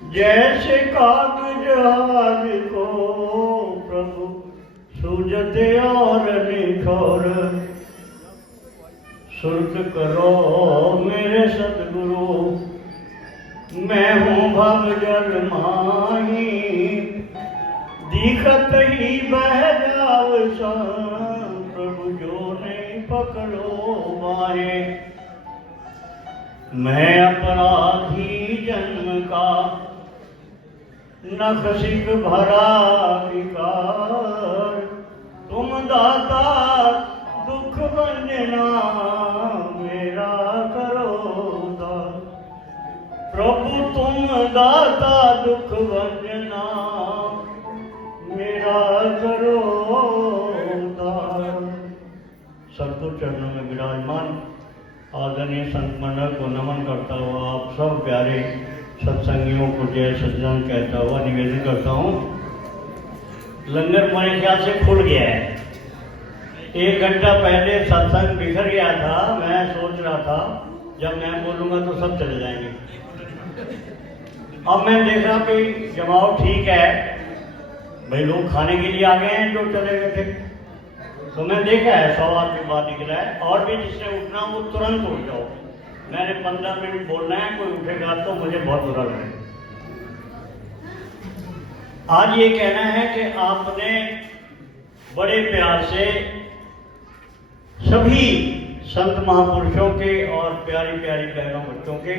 जैसे कागज हार को प्रभु सूझते और निखोर, सुर्ख करो मेरे सतगुरु, मैं हूँ भव जल माही, दिखत ही बह जाव सन, प्रभु जो नहीं पकड़ो बाहे। मैं अपराधी जन्म का नख सिख भरा विकार, तुम दाता दुख भंजना मेरा करो उद्धार। प्रभु तुम दाता दुख भंजना मेरा करो उद्धार। सतगुरु चरणों में विराजमान आदरणीय संत मंडल को नमन करता हुआ आप सब प्यारे सत्संगियों को जय सज्जन कहता हुआ निवेदन करता हूँ। लंगर मेरे ख्याल से खुल गया है। 1 घंटा पहले सत्संग बिखर गया था। मैं सोच रहा था जब मैं बोलूँगा तो सब चले जाएंगे। अब मैं देख रहा कि जमाव ठीक है, भाई लोग खाने के लिए आ गए हैं जो चले गए थे। तो मैं देखा है 100 आदमी बाहर निकला है, और भी जिसने उठना वो तुरंत उठ जाओ। मैंने 15 मिनट बोलना है, कोई उठेगा तो मुझे बहुत बुरा लगेगा। आज ये कहना है कि आपने बड़े प्यार से सभी संत महापुरुषों के और प्यारी प्यारी बहनों बच्चों के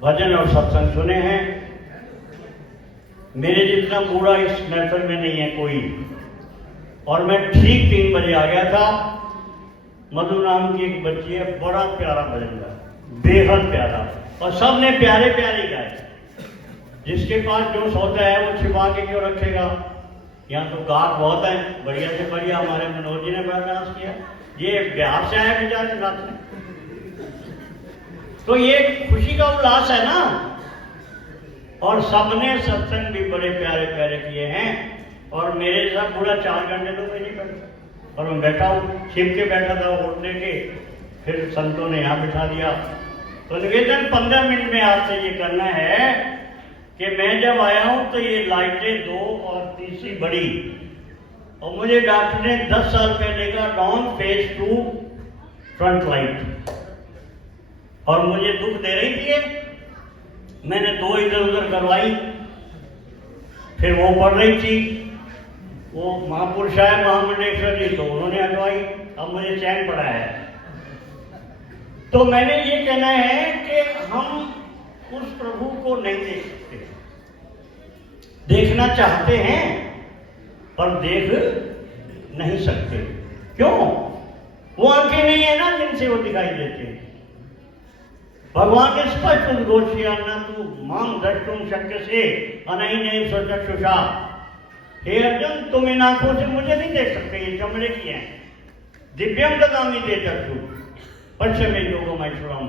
भजन और सत्संग सुने हैं। मेरे जितना बूढ़ा इस महफिल में नहीं है कोई। और मैं ठीक 3 बजे आ गया था। मधु नाम की एक बच्ची है, बड़ा प्यारा भजन गाया, बेहद प्यारा, और सब ने प्यारे प्यारे गाए। जिसके पास जो होता है वो छिपा के क्यों रखेगा। यहाँ तो गाहक बहुत है, बढ़िया से बढ़िया। हमारे मनोज जी ने बड़ा डांस किया, ये बिहार से आया बेचारे नाचने, तो ये खुशी का उल्लास है ना। और सबने सत्संग भी बड़े प्यारे प्यारे किए हैं। और मेरे साथ पूरा 4 घंटे तो मैं नहीं बैठा, और मैं बैठा हूँ, छिप के बैठा था वोट लेके, फिर संतों ने यहाँ बिठा दिया। तो निवेदन 15 मिनट में आपसे ये करना है कि मैं जब आया हूँ तो ये लाइटें 2 और तीसरी बड़ी, और मुझे डॉक्टर ने 10 साल पहले का डॉन फेज 2 फ्रंट लाइट, और मुझे दुख दे रही थी। मैंने 2 इधर उधर करवाई, फिर वो पढ़ रही थी, वो महापुरुष है महामंडलेश्वर जी, तो उन्होंने हटवाई। अब मुझे चैन पड़ा है। तो मैंने ये कहना है कि हम उस प्रभु को नहीं देख सकते। देखना चाहते हैं पर देख नहीं सकते। क्यों? वो आंखें नहीं है ना जिनसे वो दिखाई देते हैं। भगवान के स्पष्ट उद्घोषिया न तू माम द्रष्टुम शक्य से अनैने स्वचक्षुषा। हे अर्जुन, तुम इन आंखों से मुझे नहीं देख सकते, ये चमड़े की हैं। दिव्यम ददामि ते चक्षु पश्चिमे योगम ऐश्वरम।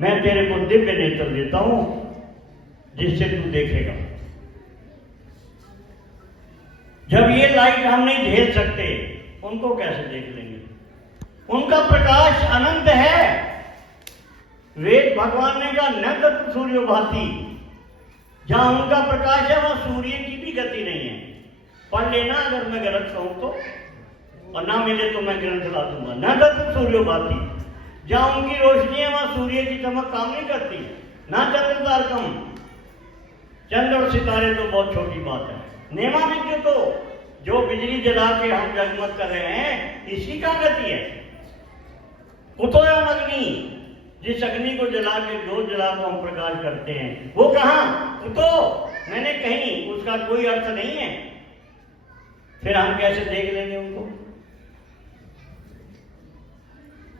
मैं तेरे को दिव्य नेत्र देता हूं जिससे तू देखेगा। जब ये लाइट हम नहीं झेल सकते, उनको कैसे देख लेंगे? उनका प्रकाश अनंत है। वेद भगवान ने कहा न तत् सूर्यो भाति। जहां उनका प्रकाश है वहां सूर्य की भी गति नहीं है। पढ़ लेना अगर मैं गलत कहूं तो, और ना मिले तो मैं ग्रंथ ला दूंगा। न तत् सूर्यो भाति, जहां उनकी रोशनी है वहां सूर्य की चमक काम नहीं करती। ना चंद्र तारकम, चंद्र और सितारे तो बहुत छोटी बात है। नेमा विद्युत तो जो बिजली जला के हम जगमग कर रहे हैं, इसी का गति है। कुतोयम अग्नि, जिस अग्नि को जला के जोत जला को हम प्रकाश करते हैं, वो कहां? कुतो, मैंने कहीं, उसका कोई अर्थ नहीं है। फिर हम कैसे देख लेंगे उनको?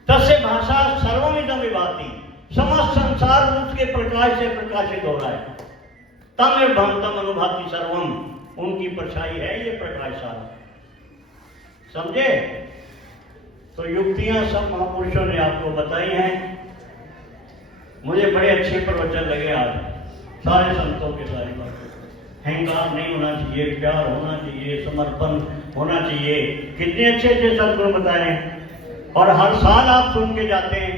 तस्य भाषा सर्वमिदं विभाति। समस्त संसार उसके प्रकाश से प्रकाशित हो रहा है। तमेव भवन्तम् अनुभाति सर्वम, उनकी परछाई है ये प्रकाश सारा। समझे? तो युक्तियां सब महापुरुषों ने आपको बताई हैं। मुझे बड़े अच्छे प्रवचन लगे आज, सारे संतों के सारी बातें। अहंकार नहीं होना चाहिए, प्यार होना चाहिए, समर्पण होना चाहिए। कितने अच्छे अच्छे सदगुण बताए हैं। और हर साल आप सुन के जाते हैं।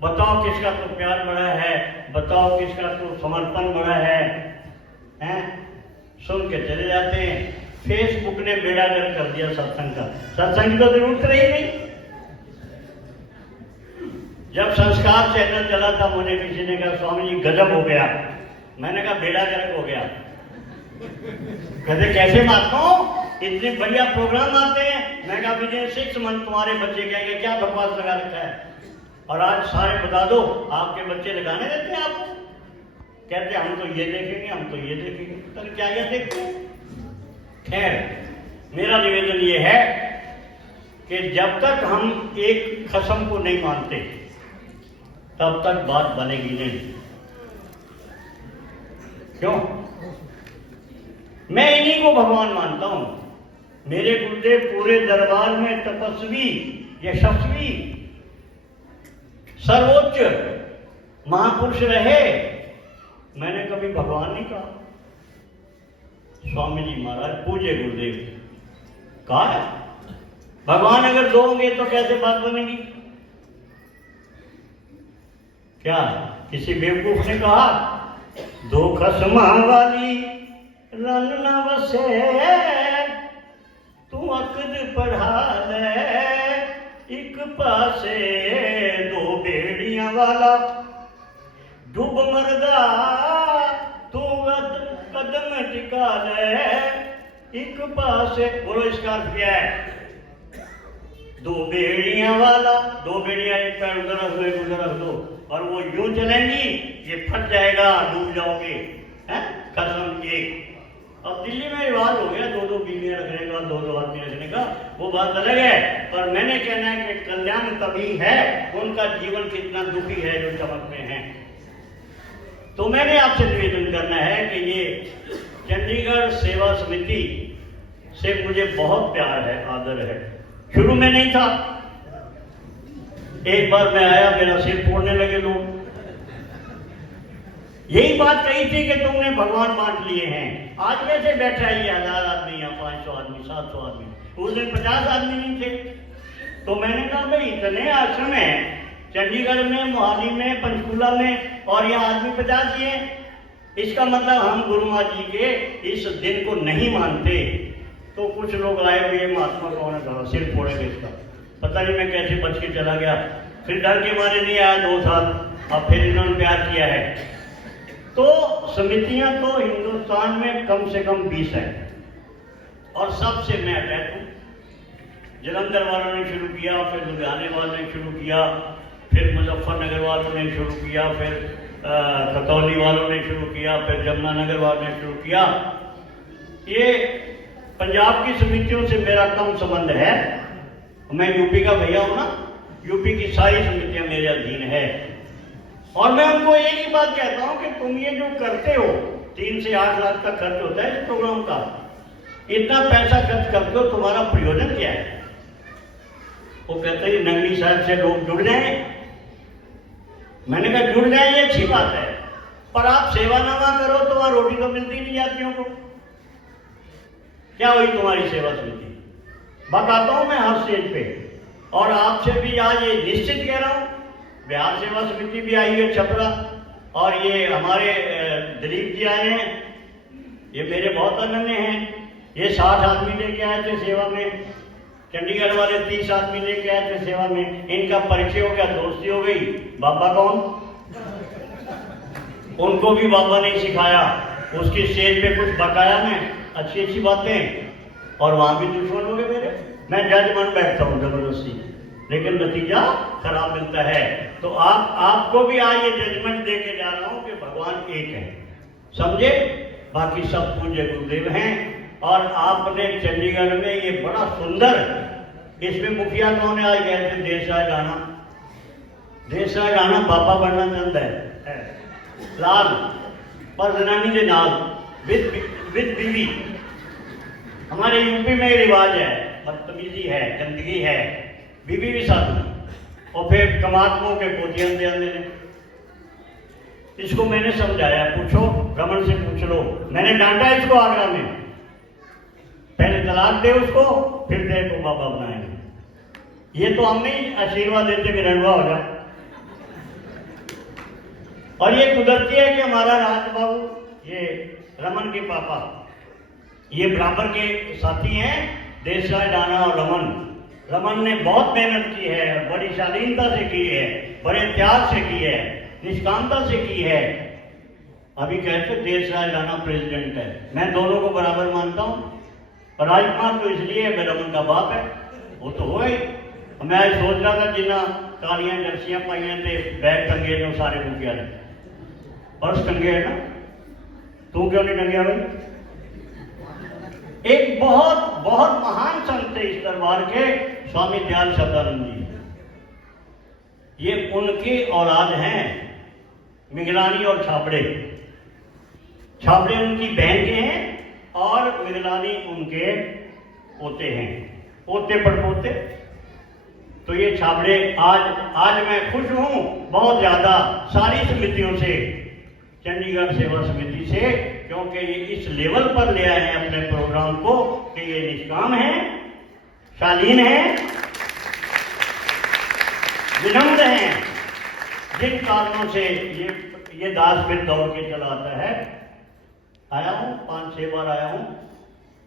बताओ किसका तो प्यार बड़ा है, बताओ किसका तो समर्पण बड़ा है? सुन के चले जाते हैं। फेसबुक ने बेड़ा गर्क कर दिया सत्संग का। सत्संग की तो जरूरत रही नहीं। जब संस्कार चैनल चला था, मुझे किसी ने कहा स्वामी जी गजब हो गया। मैंने कहा बेड़ा गर्क हो गया। कहते कैसे महात्माओं, इतने बढ़िया प्रोग्राम आते हैं। मैं कहा विजय 6 मंथ तुम्हारे बच्चे कहेंगे क्या बकवास लगा रखा है, और आज सारे बता दो आपके बच्चे लगाने देते हैं आपको। कहते हम तो ये देखेंगे, हम तो ये देखेंगे, तो क्या क्या देखते हैं। खैर, मेरा निवेदन ये है कि जब तक हम एक कसम को नहीं मानते तब तक बात बनेगी नहीं। क्यों? मैं इन्हीं को भगवान मानता हूं। मेरे गुरुदेव पूरे दरबार में तपस्वी, यशस्वी, सर्वोच्च महापुरुष रहे। मैंने कभी भगवान नहीं कहा। स्वामी जी महाराज पूज्य गुरुदेव कहा है। भगवान अगर दो होंगे तो कैसे बात बनेगी? क्या किसी बेवकूफ ने कहा दो खसमा वाली रन न वसे, तू अकद पढ़ा ले एक पासे, दो बेड़ियां वाला डूब मरदा, तू कदम टिका ले एक पासे। बोलो इसका अर्थ क्या है? दो बेड़ियां वाला, दो बेड़ियां एक पैर उधर रख दो, एक उधर रख दो, और वो यूं चलेंगी, ये फट जाएगा, डूब जाओगे। कसम एक। अब दिल्ली में रिवाज हो गया 2-2 बीवियां रखने का, 2-2 आदमी रखने का, वो बात अलग है। पर मैंने कहना है कि कल्याण तभी है उनका जीवन कितना दुखी है जो चमकते हैं। तो मैंने आपसे निवेदन करना है कि ये चंडीगढ़ सेवा समिति से मुझे बहुत प्यार है, आदर है। शुरू में नहीं था। एक बार मैं आया, मेरा सिर फोड़ने लगे लोग। यही बात कही थी कि तुमने भगवान बांट लिए हैं। आज वैसे बैठा ही 1000 आदमी या 500 आदमी, 700 आदमी। उस दिन 50 आदमी नहीं थे। तो मैंने कहा भाई इतने आश्रम है चंडीगढ़ में, मोहाली में, पंचकूला में, और यहाँ आदमी 50 ही हैं। इसका मतलब हम गुरु माँ जी के इस दिन को नहीं मानते। तो कुछ लोग आए हुए, महात्मा कौन है, सिर फोड़ेंगे इसका। पता नहीं मैं कैसे बच के चला गया। फिर डर के मारे नहीं आया 2 साल, अब फिर इन्होंने प्यार किया है। तो समितियां तो हिंदुस्तान में कम से कम 20 है, और सबसे मैं अटैच हूँ। जलंधर वालों ने शुरू किया, फिर लुधियाने वालों ने शुरू किया, फिर मुजफ्फरनगर वालों ने शुरू किया, फिर खतौली वालों ने शुरू किया, फिर जमुनानगर वालों ने शुरू किया। ये पंजाब की समितियों से मेरा कम संबंध है। मैं यूपी का भैया हूं ना, यूपी की सारी समितियां मेरे अधीन है। और मैं उनको एक ही बात कहता हूं कि तुम ये जो करते हो, 3 से 8 लाख का खर्च होता है इस प्रोग्राम का, इतना पैसा खर्च करते हो, तुम्हारा प्रयोजन क्या है? वो कहते हैं नंगली साहब से लोग जुड़ जाए। मैंने कहा जुड़ जाए ये अच्छी बात है, पर आप सेवानामा करो तो वहां रोटी तो मिलती नहीं जातियों को। क्या हुई तुम्हारी सेवा समिति? बताता हूं मैं हर स्टेज पे, और आपसे भी आज ये निश्चित कह रहा हूं। बिहार सेवा समिति भी आई है छपरा, और ये हमारे दिलीप जी आए हैं, ये मेरे बहुत अनन्य हैं। ये 60 आदमी लेके आए थे सेवा में। चंडीगढ़ वाले 30 आदमी लेके आए थे सेवा में। इनका परिचय हो गया, दोस्ती हो गई। बाबा कौन? उनको भी बाबा ने सिखाया। उसकी स्टेज पे कुछ बताया मैं, अच्छी अच्छी बातें, और वहां भी दुश्मन हो गए मेरे। मैं जज बन बैठता हूँ जबरदस्ती, लेकिन नतीजा खराब मिलता है। तो आपको भी आज ये जजमेंट दे के जा रहा हूं कि भगवान एक है, समझे? बाकी सब पूज्य गुरुदेव हैं। और आपने चंडीगढ़ में ये बड़ा सुंदर, इसमें मुखिया कौन है? आज गए थे देसाई राणा। देसाई राणा बाबा बनना चाहता है लाल, पर जनानी के नाल विद बीवी। हमारे यूपी में रिवाज है, बदतमीजी है, गंदगी है, बीबी भी साथ में, और फिर कमातमों के पोतियां दे ने। इसको मैंने समझाया, पूछो रमन से पूछ लो। मैंने डांटा इसको आगरा में, पहले तलाक दे उसको, फिर दे को बाबा बनाएंगे। ये तो हम नहीं आशीर्वाद देते कि रंडवा हो जाए। और ये कुदरती है कि हमारा राजबाबू, ये रमन के पापा, ये बराबर के साथी हैं, देसाई, राणा और रमन। रमन ने बहुत मेहनत की है, बड़ी शालीनता से की है, बड़े त्याग से की है, निष्कामता से की है। अभी कहते देसाई राणा प्रेसिडेंट है, मैं दोनों को बराबर मानता हूँ। पर राजकुमार तो इसलिए मैं रमन का बाप है, वो तो हो ही। मैं आज सोच रहा था जिन्ना कालियां जर्सियां पाइया थे, बैग टंगे ने सारे रुकिया ने, पर्स टंगे है ना, तू क्यों नहीं टंगया भाई? एक बहुत बहुत महान संत थे इस दरबार के, स्वामी दयाल शब्दानंद जी। ये उनकी औलाद हैं, मिगलानी और छाबड़े। छाबड़े उनकी बहन के हैं और मिगलानी उनके पोते हैं, पोते पड़पोते। तो ये छाबड़े आज मैं खुश हूं बहुत ज्यादा सारी समितियों से, चंडीगढ़ सेवा समिति से, क्योंकि ये इस लेवल पर ले आए हैं अपने प्रोग्राम को कि ये निष्काम है, शालीन है, विनम्र है। जिन कारणों से ये दास फिर दौड़ के चला आता है, आया हूं 5-6 बार आया हूं,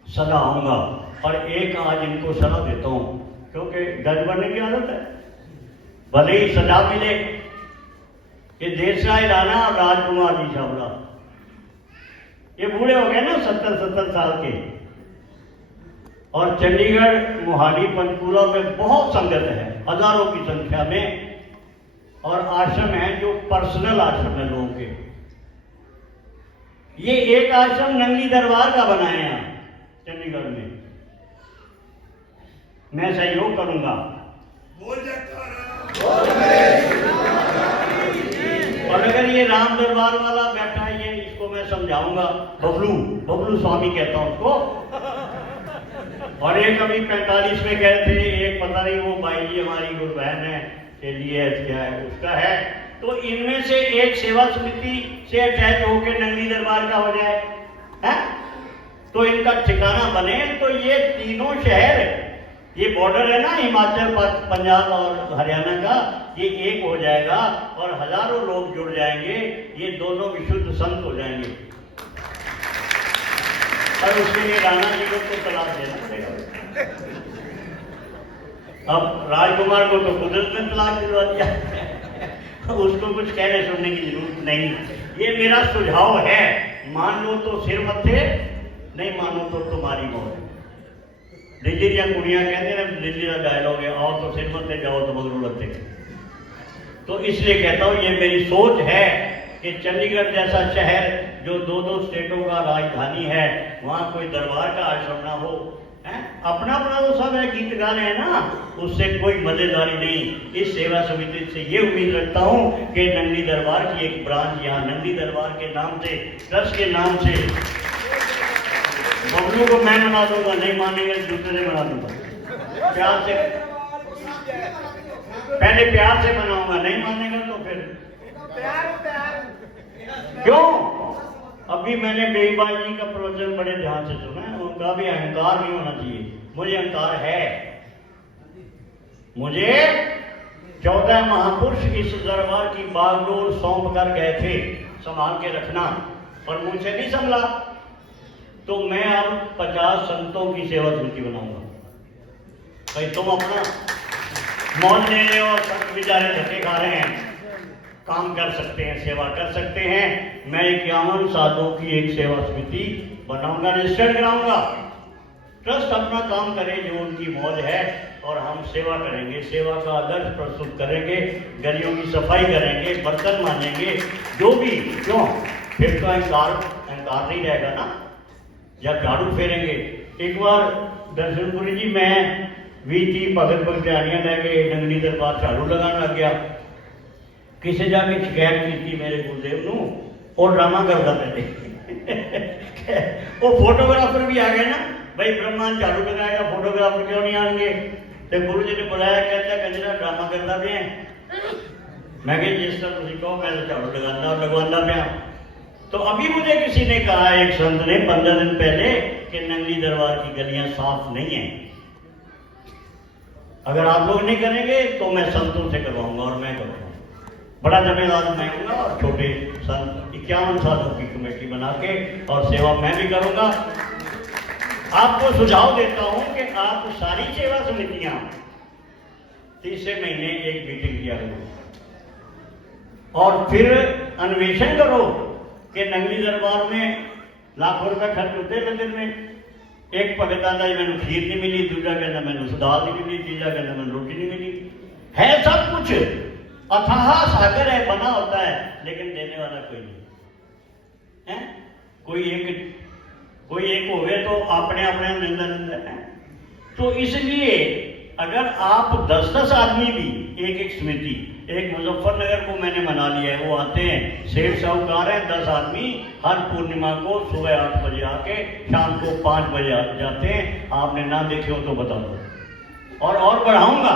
सदा आऊंगा और एक आज इनको सलाह देता हूं, क्योंकि गज बनने की आदत है। भले ही सजा मिले कि देसाई, राणा और राजकुमार जी छाबड़ा ये बूढ़े हो गए ना, 70-70 साल के, और चंडीगढ़, मोहाली, पंचकूला में बहुत संगत है, हजारों की संख्या में, और आश्रम है जो पर्सनल आश्रम है लोगों के। ये एक आश्रम नंगली दरबार का बनाए हैं चंडीगढ़ में, मैं सहयोग करूंगा। और अगर ये राम दरबार वाला बैठा है, ये इसको मैं समझाऊंगा, बबलू स्वामी कहता हूं उसको। और एक अभी 45 में गए थे, एक पता नहीं वो बाई जी हमारी गुरबहन है के लिए क्या है उसका है, तो इनमें से एक सेवा समिति से अटैच होकर नंगली दरबार का हो जाए है? तो इनका ठिकाना बने, तो ये तीनों शहर, ये बॉर्डर है ना हिमाचल, पंजाब और हरियाणा का, ये एक हो जाएगा और हजारों लोग जुड़ जाएंगे, ये दोनों विशुद्ध संत हो जाएंगे। और उसके लिए राणा जी को तो तलाश देना पड़ेगा। अब राजकुमार को तो कुदरत ने तलाक दिलवा दिया, उसको कुछ कहने सुनने की जरूरत नहीं। ये मेरा सुझाव है, मान लो तो सिर मत्थे, नहीं मानो तो तुम्हारी मौत। दिल्ली दिया कुड़ियां कहते हैं, दिल्ली का डायलॉग है, आओ तो सिर मत्थे, जाओ तो मगरू लगते। तो इसलिए कहता हूं, ये मेरी सोच है कि चंडीगढ़ जैसा शहर जो 2-2 स्टेटों का राजधानी है, वहां कोई दरबार का आश्रम ना हो। अपना अपना तो सब है, गीत गा रहे हैं ना, उससे कोई मजेदारी नहीं। इस सेवा समिति से ये उम्मीद रखता हूं कि नंगली दरबार की एक ब्रांच यहाँ नंगली दरबार के नाम से, ट्रस्ट के नाम से, बबलू को मैं बना दूंगा, नहीं मानेंगे दूसरे बना दूंगा, प्यार से, पहले प्यार से बनाऊंगा, नहीं मानेगा तो फिर क्यों। अभी मैंने बेईबाई जी का प्रवचन बड़े ध्यान से सुना है, उनका भी अहंकार नहीं होना चाहिए, मुझे अहंकार है। मुझे 14 महापुरुष इस दरबार की बागडोर सौंप कर गए थे, संभाल के रखना, और मुझसे नहीं संभला, तो मैं अब 50 संतों की सेवा समिति बनाऊंगा। भाई तुम अपना मौज ले रहे हो और संत बेचारे धक्के खा रहे हैं, काम कर सकते हैं, सेवा कर सकते हैं। मैं 51 साधुओं की एक सेवा समिति बनाऊंगा, रजिस्टर्ड कराऊंगा। ट्रस्ट अपना काम करे जो उनकी मौज है, और हम सेवा करेंगे, सेवा का आदर्श प्रस्तुत करेंगे, गलियों की सफाई करेंगे, बर्तन मांजेंगे, जो भी। क्यों, फिर तो अहंकार नहीं रहेगा ना, जब झाड़ू फेरेंगे। एक बार दर्शनपुरी जी मैं वीती भगत बगतियानियां लैके नंगली दरबार झाड़ू लगाने लग गया, किसी जाके शिकायत की थी मेरे गुरुदेव नूं, और ड्रामा करता पहले वो फोटोग्राफर भी आ गए ना, भाई ब्रह्मांड झाड़ू लगाएगा, फोटोग्राफर क्यों नहीं आएंगे। तो गुरु जी ने बुलाया, कहता कंजरा ड्रामा करता पे मैं कि जिस तरह तुम कहो मैं तो झाड़ू लगाता और लगवाना पाया। तो अभी मुझे किसी ने कहा, एक संत ने 15 दिन पहले, कि नंगली दरबार की गलियां साफ नहीं है। अगर आप लोग नहीं करेंगे तो मैं संतों से करवाऊंगा, और मैं करूंगा। बड़ा जिम्मेदार मैं हूँगा और छोटे 51 सालों की कमेटी बना के और सेवा मैं भी करूँगा। आपको सुझाव देता हूँ कि आप सारी सेवा समितियाँ तीसरे महीने एक मीटिंग किया करो और फिर अन्वेषण करो कि नंगली दरबार में लाखों रुपए खर्च होते लंगर में। एक भगत आंदा मैंने खीर नहीं मिली, दूसरा कहना मैंने दाल नहीं मिली, तीसरा कहना मैंने रोटी नहीं मिली। है सब कुछ, अथाह सागर है, बना होता है, लेकिन देने वाला कोई नहीं है। कोई एक हो गए तो अपने अपने निंदा है। तो इसलिए अगर आप 10-10 आदमी भी एक समिति, एक मुजफ्फरनगर को मैंने मना लिया है, वो आते हैं, सेठ साहूकार हैं 10 आदमी, हर पूर्णिमा को सुबह 8 बजे आके शाम को 5 बजे जाते हैं। आपने ना देखे हो तो बता दो। और बढ़ाऊंगा,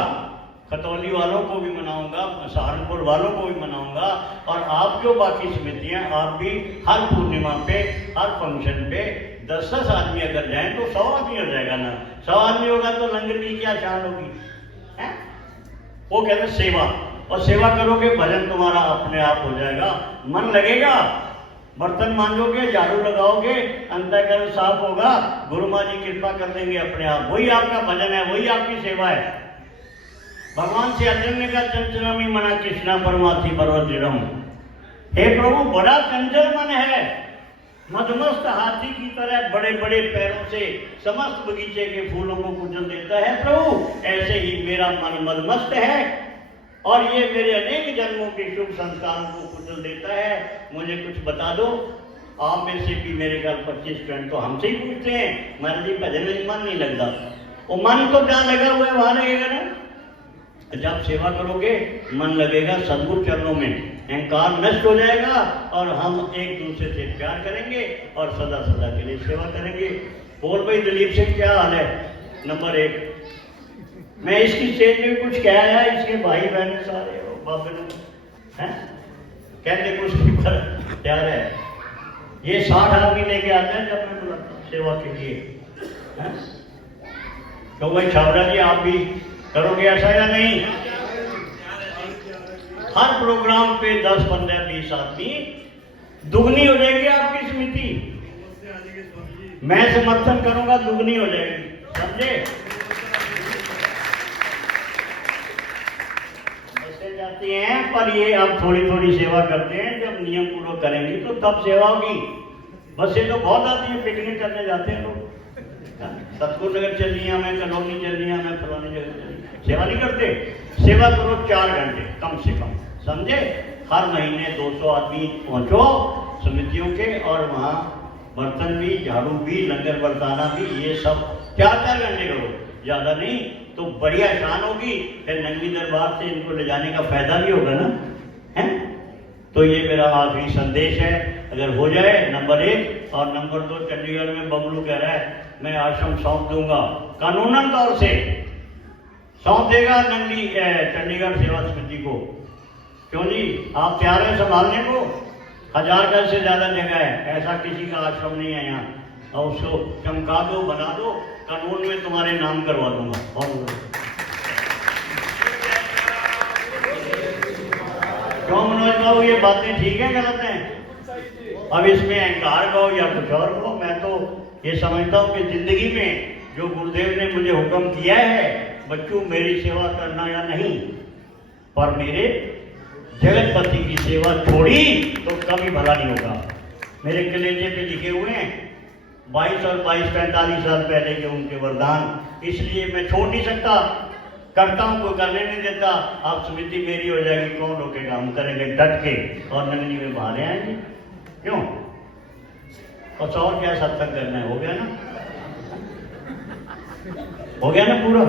खतौली वालों को भी मनाऊंगा, सहारनपुर वालों को भी मनाऊंगा, और आप जो बाकी समितियां, आप भी हर पूर्णिमा पे, हर फंक्शन पे 10-10 आदमी अगर जाएं तो 100 आदमी हो जाएगा ना। 100 आदमी होगा तो लंगर की क्या शान होगी है? वो कहते हैं सेवा, और सेवा करोगे भजन तुम्हारा अपने आप हो जाएगा, मन लगेगा, बर्तन मांजोगे, झाड़ू लगाओगे, अंतःकरण साफ होगा, गुरु माँ जी कृपा कर देंगे अपने आप। वही आपका भजन है, वही आपकी सेवा है। भगवान से अर्जुन ने कहा चंचलमी मना कृष्णा परमार्थी पर्वतिरम। हे प्रभु, बड़ा चंचल मन है, मदमस्त हाथी की तरह बड़े बड़े पैरों से समस्त बगीचे के फूलों को कुचल देता है प्रभु, ऐसे ही मेरा मन मदमस्त है और ये मेरे अनेक जन्मों के शुभ संस्कारों को कुचल देता है। मुझे कुछ बता दो। आप में से भी मेरे ख्याल 25 स्टूडेंट तो हमसे ही पूछते हैं, महाराज जी भजन में मन नहीं लगता। वो मन तो जहाँ लगा हुआ है वहां लगेगा ना। जब सेवा करोगे मन लगेगा सद्गुरु चरणों में, अहंकार नष्ट हो जाएगा और हम एक दूसरे से प्यार करेंगे और सदा सदा के लिए सेवा करेंगे। बोल भाई दिलीप सिंह क्या हाल है? नंबर 1। मैं इसकी स्टेज में कुछ कह आया, इसके भाई बहन सारे बाबे हैं कहते कुछ नहीं पर प्यार है। ये 60 आदमी लेके आते हैं जब मैं बुलाता हूँ सेवा के लिए। तो भाई छावड़ा जी आप भी करोगे ऐसा या नहीं? हर प्रोग्राम पे 10, 15, 20 आदमी, दुगनी हो जाएगी आपकी समिति। मैं समर्थन करूंगा, दुगनी हो जाएगी, समझे? बसें जाती हैं पर ये अब थोड़ी थोड़ी सेवा करते हैं। जब नियम पूरा करेंगे तो तब सेवा होगी। बसें तो बहुत आती है, पिकनिक करने जाते हैं लोग, सतपुर नगर चलिए, मैं कलोनी चलिए, मैं फलानी जगह चलिए, सेवा नहीं करते। सेवा करो 4 घंटे कम से कम, समझे? हर महीने 200 आदमी पहुंचो समितियों के, और वहाँ बर्तन भी, झाड़ू भी, लंगर बरताना भी, ये सब 4-4 घंटे करो, ज़्यादा नहीं तो बढ़िया शान होगी। फिर नंगली दरबार से इनको ले जाने का फायदा भी होगा ना, है? तो ये मेरा आखिरी संदेश है, अगर हो जाए नंबर 1। और नंबर 2, चंडीगढ़ में बबलू कह रहा है मैं आश्रम सौंप दूंगा, कानूनन तौर से सौंप देगा नंगली चंडीगढ़ सेवा समिति को। क्यों जी, आप तैयार हैं संभालने को? 1000 गज से ज्यादा जगह है, ऐसा किसी का आश्रम नहीं है यहाँ। और उसको चमका दो, बना दो, कानून में तुम्हारे नाम करवा दूंगा। और क्यों मनोज बाबू, ये बातें ठीक है गलत हैं? अब इसमें अहंकार कहो या कुछ और कहो, मैं तो ये समझता हूँ कि जिंदगी में जो गुरुदेव ने मुझे हुक्म किया है, बच्चों मेरी सेवा करना या नहीं, पर मेरे जगतपति की सेवा छोड़ी तो कभी भला नहीं होगा। मेरे कलेजे पे लिखे हुए हैं 22 और 22, 45 साल पहले के उनके वरदान, इसलिए मैं छोड़ नहीं सकता। करता हूँ, कोई करने नहीं देता। आप समिति मेरी हो जाएगी, कौन रोकेगा? हम करेंगे डट के, और नंगली में बाहर आएंगे। क्यों? और क्या सत्संग करना है? हो गया ना, हो गया ना पूरा।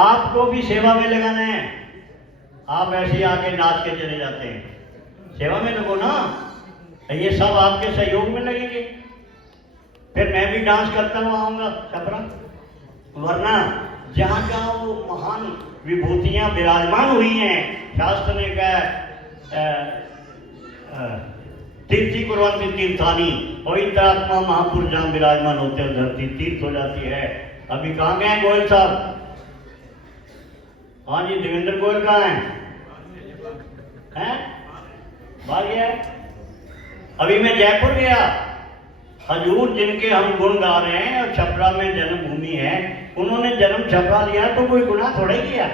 आपको भी सेवा में लगाना है। आप ऐसे ही आके नाच के चले जाते हैं, सेवा में लगो ना। ये सब आपके सहयोग में लगेंगे। फिर मैं भी डांस करता हुआ आऊंगा छपरा, वरना जहां जहां वो महान विभूतियां विराजमान हुई हैं, शास्त्र ने कहा तीर्थी कुर्वन्ति तीर्थानी, पवित्र आत्मा महापुरुष जहां विराजमान होते हैं धरती तीर्थ हो जाती है। अभी कहाँ गए गोयल साहब? हाँ जी, देवेंद्र गोयल कहाँ हैं? हैं, बाहर गया है। अभी मैं जयपुर गया, हजूर जिनके हम गुण गा रहे हैं और छपरा में जन्मभूमि है, उन्होंने जन्म छपरा लिया तो कोई गुनाह थोड़ा ही किया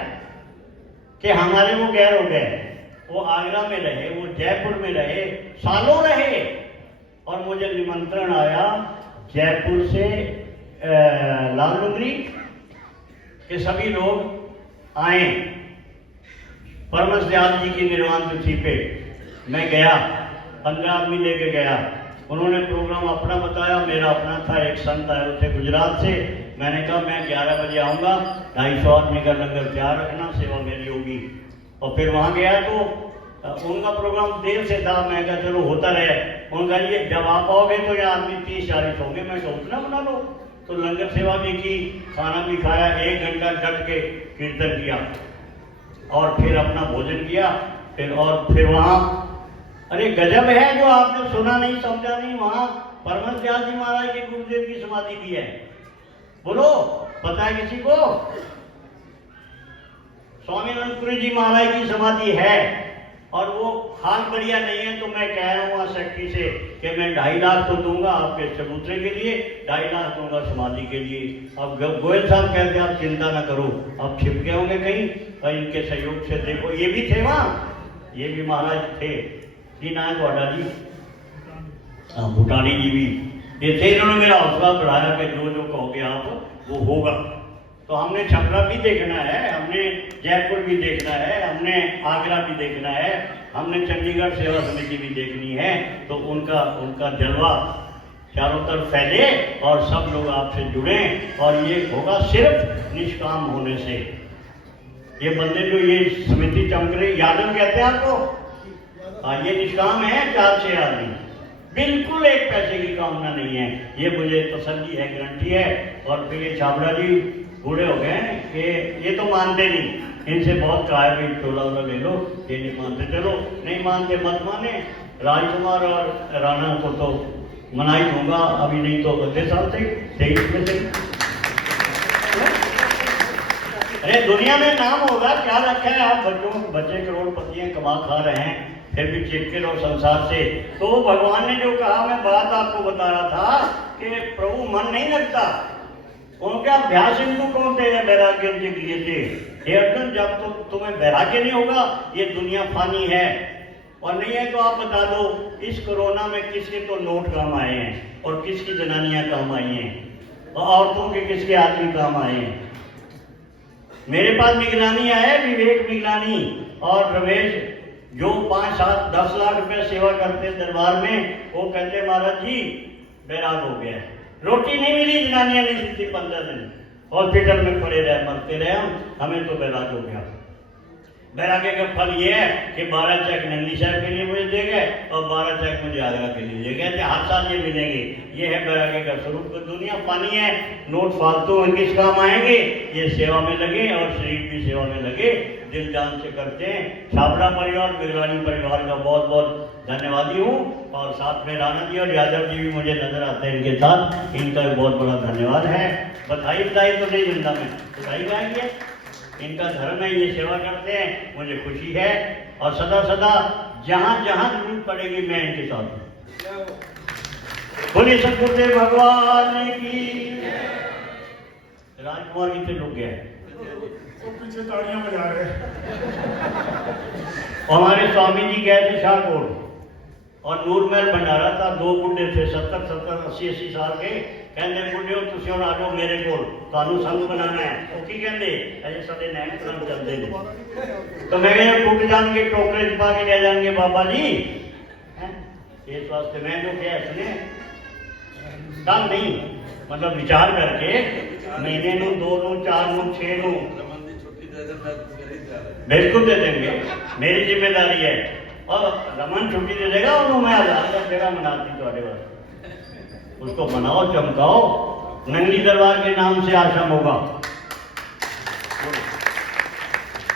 कि हमारे वो गैर हो गए। वो आगरा में रहे, वो जयपुर में रहे, सालों रहे, और मुझे निमंत्रण आया जयपुर से लाल लुंगरी के सभी लोग आए परमहंस दयाल जी की निर्वाण तिथि पे। मैं गया, 15 आदमी लेके गया। उन्होंने प्रोग्राम अपना बताया, मेरा अपना था। एक संत आए थे गुजरात से, मैंने कहा मैं 11 बजे आऊँगा, 250 आदमी का लंगर तैयार रखना, सेवा मेरी होगी। और फिर वहाँ गया तो उनका प्रोग्राम देर से था। मैं कहा चलो होता रहे। उनका ये जब आप आओगे तो ये आदमी 30-40 होंगे। मैं कहा उतना बना लो। तो लंगर सेवा भी की, खाना भी खाया, 1 घंटा डट के कीर्तन किया और फिर अपना भोजन किया। फिर वहाँ अरे गजब है जो आपने सुना नहीं समझा नहीं, वहाँ परमहंस दयाल जी महाराज के गुरुदेव की समाधि भी है। बोलो, पता है किसी को? स्वामी अनंतपुरी जी महाराज की समाधि है। और वो हाल बढ़िया नहीं है तो मैं कह रहा हूँ वहाँ सेक्रेटरी से कि मैं 2.5 लाख तो दूंगा आपके चबूतरे के लिए, 2.5 लाख दूंगा समाधि के लिए। अब गोयल साहब कहते हैं आप चिंता ना करो, अब छिप गए होंगे कहीं, और इनके सहयोग से देखो ये भी थे वहाँ, ये भी महाराज थे। जी ना है वाडा जी, हाँ भूटानी जी भी ये थे। इन्होंने मेरा हौसला बढ़ाया कि जो जो कहोगे आप वो होगा। तो हमने छपरा भी देखना है, हमने जयपुर भी देखना है, हमने आगरा भी देखना है, हमने चंडीगढ़ सेवा समिति भी देखनी है। तो उनका जलवा चारों तरफ फैले और सब लोग आपसे जुड़े, और ये होगा सिर्फ निष्काम होने से। ये बंदे जो ये समिति चमक रही, यादव कहते हैं आपको, हाँ ये निष्काम है, 4-6 आदमी, बिल्कुल 1 पैसे की कामना नहीं है। ये मुझे तसल्ली है, गारंटी है। और फिर ये छाबड़ा जी बूढ़े हो गए कि ये तो मानते नहीं, इनसे बहुत कहा है भी टोला वोला ले लो, ये नहीं मानते। चलो नहीं मानते मत माने, राजकुमार और राणा को तो मना ही दूंगा, अभी नहीं तो अगले साल से 23 में से। अरे दुनिया में नाम होगा, क्या रखा है आप बच्चे करोड़पतियां कमा खा रहे हैं, फिर भी चिपके रहो संसार से। तो भगवान ने जो कहा, मैं बात आपको बता रहा था कि प्रभु मन नहीं लगता, उनका अभ्यास इनको कौन देगा? वैराग्य के लिए थे। हे अर्जुन, जब तो तुम्हें वैराग्य नहीं होगा, ये दुनिया फानी है, और नहीं है तो आप बता दो इस कोरोना में किसके तो नोट काम आए हैं, और किसकी जनानियां काम आई हैं, और औरतों के किसके आदमी काम आए हैं। मेरे पास निगरानी है, विवेक निगरानी और रमेश, जो 5-7-10 लाख रुपए सेवा करते दरबार में, वो कहते महाराज जी बैराग हो गया, रोटी नहीं मिली, जनानियां नहीं मिलती, 15 दिन हॉस्पिटल में पड़े रहे, मरते रहे हम, हमें तो बैराग हो गया। बैरागे का फल ये है कि 12 चेक नंदी साहब के लिए मुझे दे गए और 12 चेक मुझे आगरा के लिए दे गए। हर साल ये मिलेंगे, ये है बैरागे का स्वरूप। दुनिया पानी है, नोट फालतू किस काम आएंगे? ये सेवा में लगे और शरीर भी सेवा में लगे, दिल जान से करते हैं। छाबड़ा परिवार, बिगरानी परिवार का बहुत बहुत धन्यवादी हूँ, और साथ में राणा जी और यादव जी भी मुझे नजर आते हैं, इनके साथ इनका भी बहुत बड़ा धन्यवाद है। बधाई बधाई तो नहीं जिंदा में बधाई गाएंगे, इनका धर्म है, ये सेवा करते हैं, मुझे खुशी है। और सदा सदा जहाँ जहाँ जरूरत पड़ेगी मैं इनके साथ हूँ। बोलिए सतगुरुदेव भगवान की। राजकुमार कितने लोग गए वो पीछे ताड़ियां बजा रहे हैं। हमारे स्वामी जी गए थे शाहकोट, और नूरमहल भंडारा था, 2 बुढ़े थे 70-70, 80-80 साल के। कहते बुढ़े हो तुम और आ जाओ मेरे को, थानू संग बनाना है। वो की कहते अजे साडे नैन काम चलते हैं, तो मैं टूट जाएंगे, टोकरे छुपा के ले जाएंगे बाबा जी। इस वास्ते मैं जो क्या सुने कल नहीं, मतलब विचार करके महीने नू 2 नू 4 नू 6 नू बिल्कुल दे देंगे, मेरी जिम्मेदारी है। और रमन छुट्टी दे देगा, उन्होंने मैं 1000 जगह मनाती थोड़े बार, उसको मनाओ चमकाओ, नंदी दरबार के नाम से आश्रम होगा।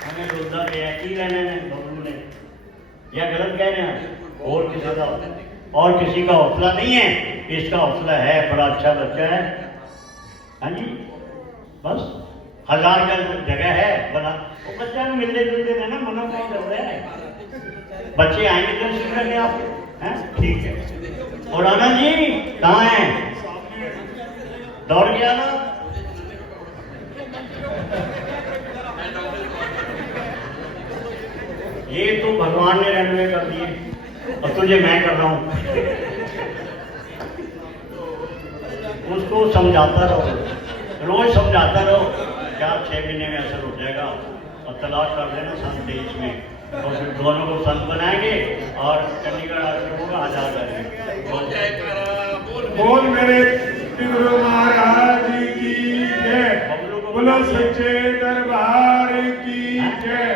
हमें रोजगार की रहने ने या गलत कह रहे हैं? और किसी का हौसला नहीं है, इसका हौसला है, बड़ा अच्छा बच्चा है। हाँ जी, बस 1000 का जगह है बना, वो बच्चा मिलते जुलते रहना, मना कौन कर रहा है? बच्चे आएंगे दर्शन करने आप हैं? ठीक है। और आनंद जी कहाँ हैं? दौड़ गया ना? ये तो भगवान ने रनवे कर दिए और तुझे मैं कर रहा हूं। उसको समझाता रहो, रोज समझाता रहो, 4-6 महीने में असर हो जाएगा और तलाक कर देना सन 23 में, और फिर दोनों को संत बनाएंगे और चंडीगढ़ आश्रमों का आजाद करेंगे। बोल मेरे गुरु महाराज की जय, बोलो सच्चे दरबार की जय,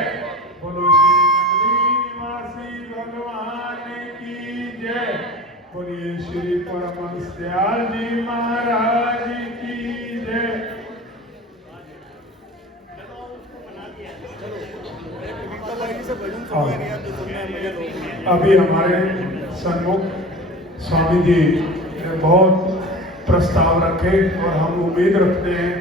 बोलो श्री नगरी निवासी भगवान की जय, बोलिए श्री परमहंस दयाल जी महाराज की जय। अभी हमारे सन्मुख स्वामी जी ने बहुत प्रस्ताव रखे और हम उम्मीद रखते हैं